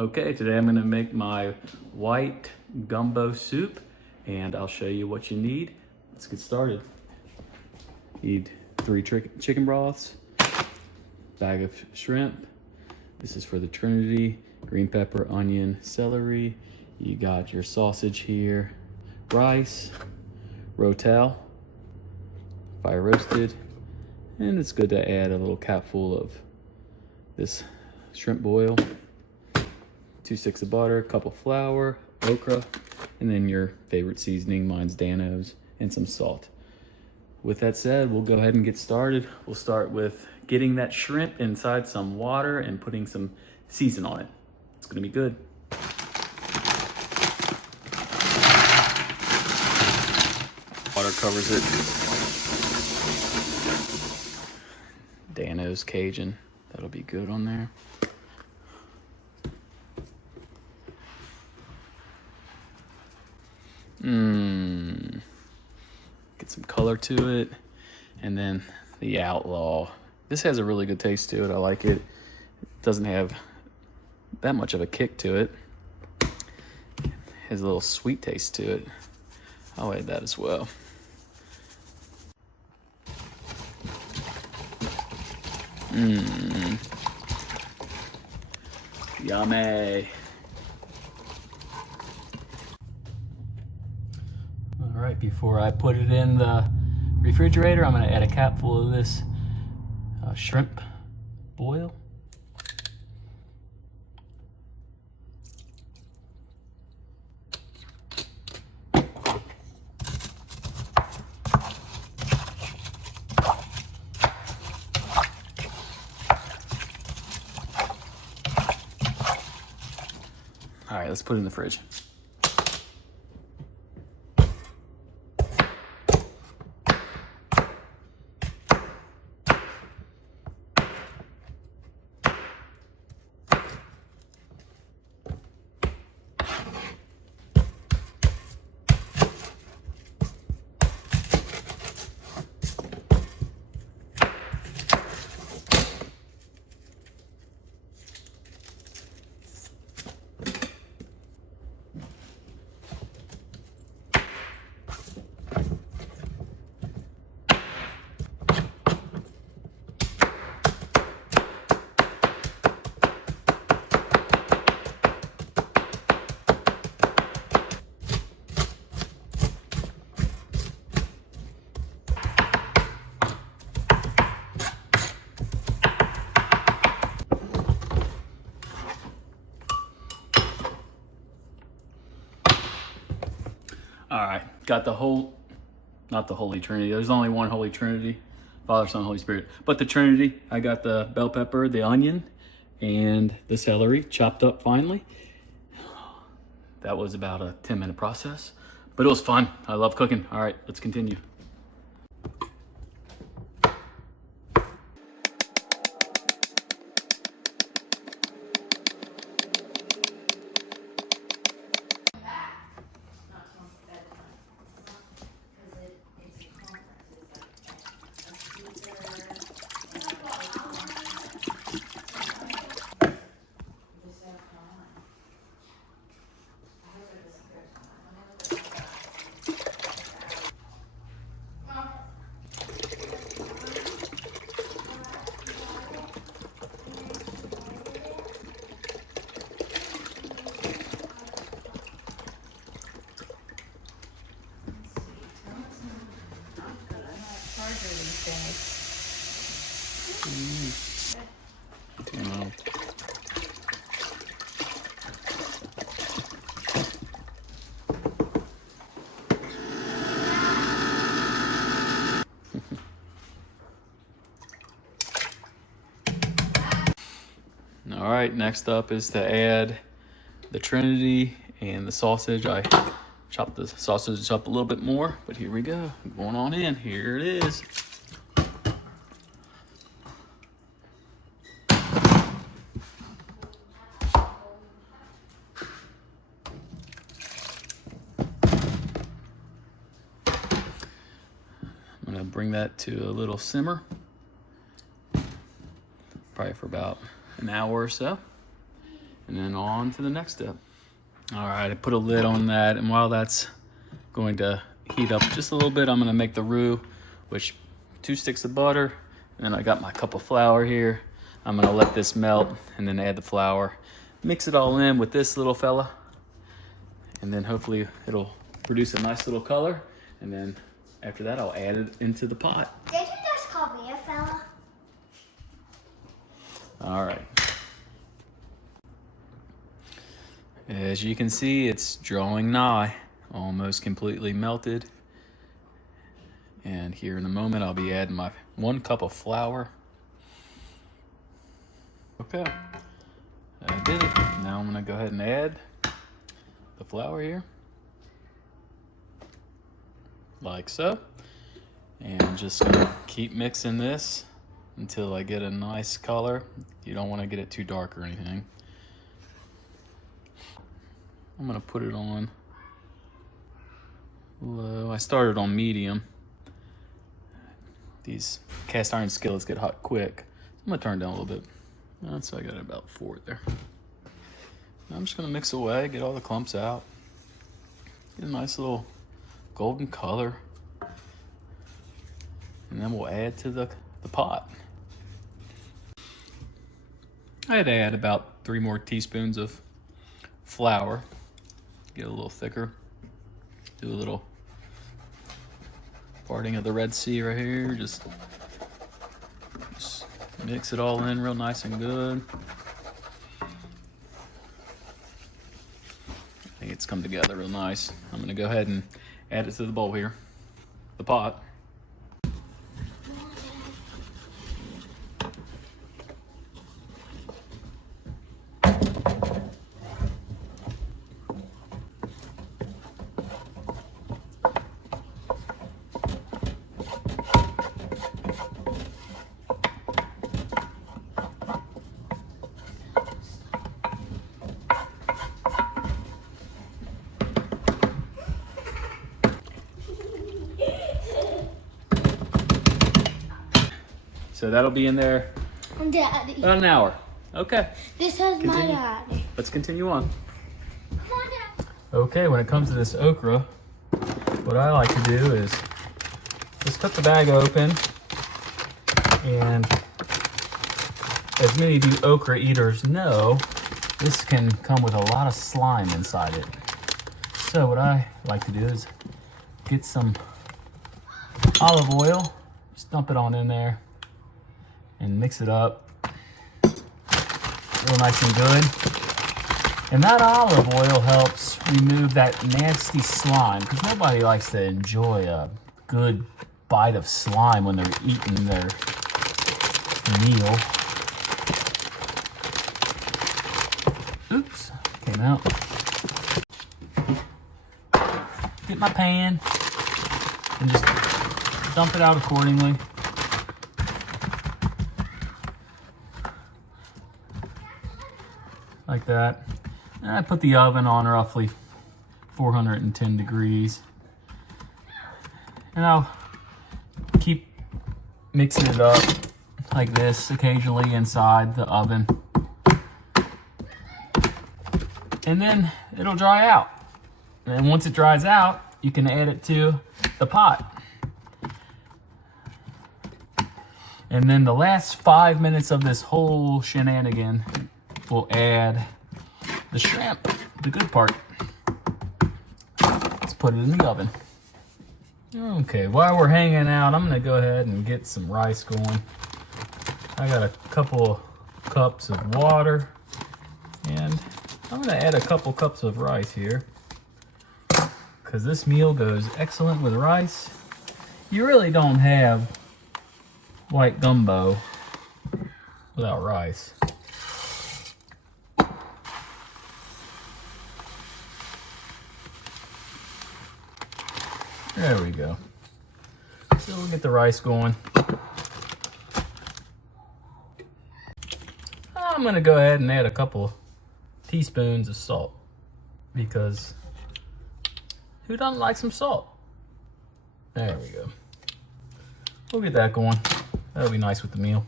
Okay, today I'm gonna make my white gumbo soup and I'll show you what you need. Let's get started. Need 3 chicken broths, bag of shrimp. This is for the Trinity, green pepper, onion, celery. You got your sausage here, rice, rotel, fire roasted, and it's good to add a little capful of this shrimp boil. 2 sticks of butter, a cup of flour, okra, and then your favorite seasoning, mine's Dano's, and some salt. With that said, we'll go ahead and get started. We'll start with getting that shrimp inside some water and putting some season on it. It's gonna be good. Water covers it. Dano's Cajun, that'll be good on there. Get some color to it. And then the Outlaw. This has a really good taste to it. I like it. It doesn't have that much of a kick to it. It has a little sweet taste to it. I'll add that as well. Yummy. All right, before I put it in the refrigerator, I'm gonna add a capful of this shrimp boil. All right, let's put it in the fridge. All right, got the whole, not the Holy Trinity. There's only one Holy Trinity, Father, Son, Holy Spirit. But the Trinity, I got the bell pepper, the onion, and the celery chopped up finely. That was about a 10-minute process, but it was fun. I love cooking. All right, let's continue. All right, next up is to add the Trinity and the sausage. I chopped the sausage up a little bit more, but here we go. Going on in, here it is. I'm gonna bring that to a little simmer, probably for about an hour or so. and then on to the next step. All right, I put a lid on that, and while that's going to heat up just a little bit, I'm gonna make the roux, which 2 sticks of butter, and then I got my cup of flour here. I'm gonna let this melt and then add the flour. Mix it all in with this little fella, and then hopefully it'll produce a nice little color, and then after that I'll add it into the pot. Did you just call me a fella? All right. As you can see, it's drawing nigh, almost completely melted. And here in a moment, I'll be adding my 1 cup of flour. Okay, I did it. Now I'm gonna go ahead and add the flour here, like so. And just gonna keep mixing this until I get a nice color. You don't wanna get it too dark or anything. I'm gonna put it on low. I started on medium. These cast iron skillets get hot quick. I'm gonna turn it down a little bit. So I got about 4 there. Now I'm just gonna mix away, get all the clumps out. Get a nice little golden color. And then we'll add to the pot. I had to add about 3 more teaspoons of flour. Get a little thicker. Do a little parting of the Red Sea right here. Just mix it all in real nice and good. I think it's come together real nice. I'm gonna go ahead and add it to the bowl here, the pot. So that'll be in there Daddy. about an hour. Okay. This is my Continue. daddy. Let's continue on. Come on, Dad. Okay, when it comes to this okra, what I like to do is just cut the bag open, and as many of you okra eaters know, this can come with a lot of slime inside it. So what I like to do is get some olive oil, just dump it on in there, and mix it up real nice and good. And that olive oil helps remove that nasty slime, because nobody likes to enjoy a good bite of slime when they're eating their meal. Oops, came out. Get my pan and just dump it out accordingly. Like that. And I put the oven on roughly 410 degrees. And I'll keep mixing it up like this occasionally inside the oven. And then it'll dry out. And once it dries out, you can add it to the pot. And then the last 5 minutes of this whole shenanigan, we'll add the shrimp, the good part. Let's put it in the oven. Okay, while we're hanging out, I'm gonna go ahead and get some rice going. I got a couple cups of water, and I'm gonna add a couple cups of rice here, because this meal goes excellent with rice. You really don't have white gumbo without rice. There we go. So we'll get the rice going. I'm gonna go ahead and add a couple teaspoons of salt, because who doesn't like some salt? There we go. We'll get that going. That'll be nice with the meal.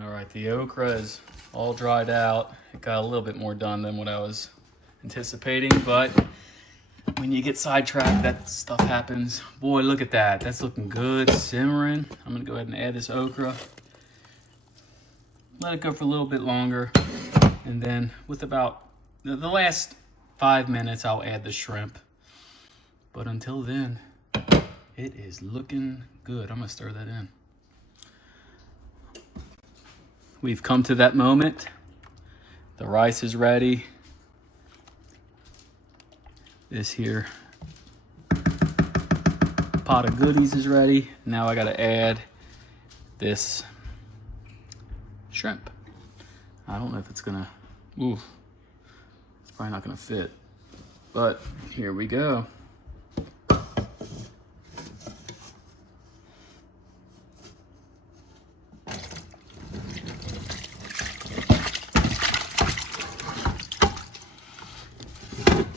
All right, the okra is all dried out. It got a little bit more done than what I was anticipating, but when you get sidetracked, that stuff happens. Boy, look at that. That's looking good, simmering. I'm gonna go ahead and add this okra. Let it go for a little bit longer. And then with about the last 5 minutes, I'll add the shrimp. But until then, it is looking good. I'm gonna stir that in. We've come to that moment. The rice is ready. This here pot of goodies is ready. Now I gotta add this shrimp. I don't know if it's gonna, ooh, it's probably not gonna fit, but here we go.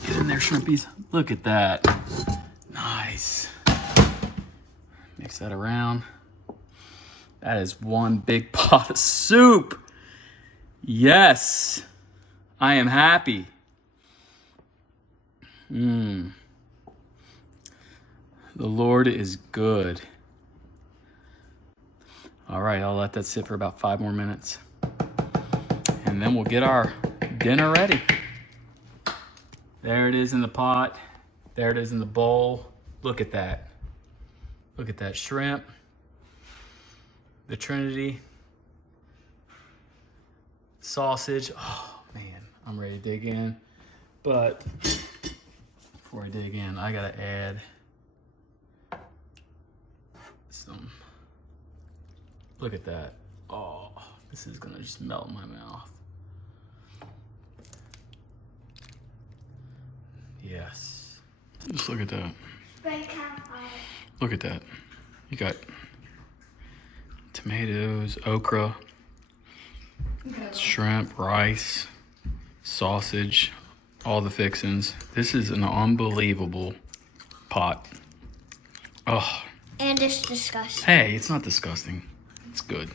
Get in there, shrimpies. Look at that. Nice. Mix that around. That is one big pot of soup. Yes, I am happy. The Lord is good. All right, I'll let that sit for about 5 more minutes. And then we'll get our dinner ready. There it is in the pot. There it is in the bowl. Look at that. Look at that shrimp. The Trinity. Sausage. Oh man, I'm ready to dig in. But before I dig in, I gotta add some. Look at that. Oh, this is gonna just melt in my mouth. Yes. Just look at that. Look at that. You got tomatoes, okra, shrimp, rice, sausage, all the fixings. This is an unbelievable pot. Oh. And it's disgusting. Hey, it's not disgusting. It's good.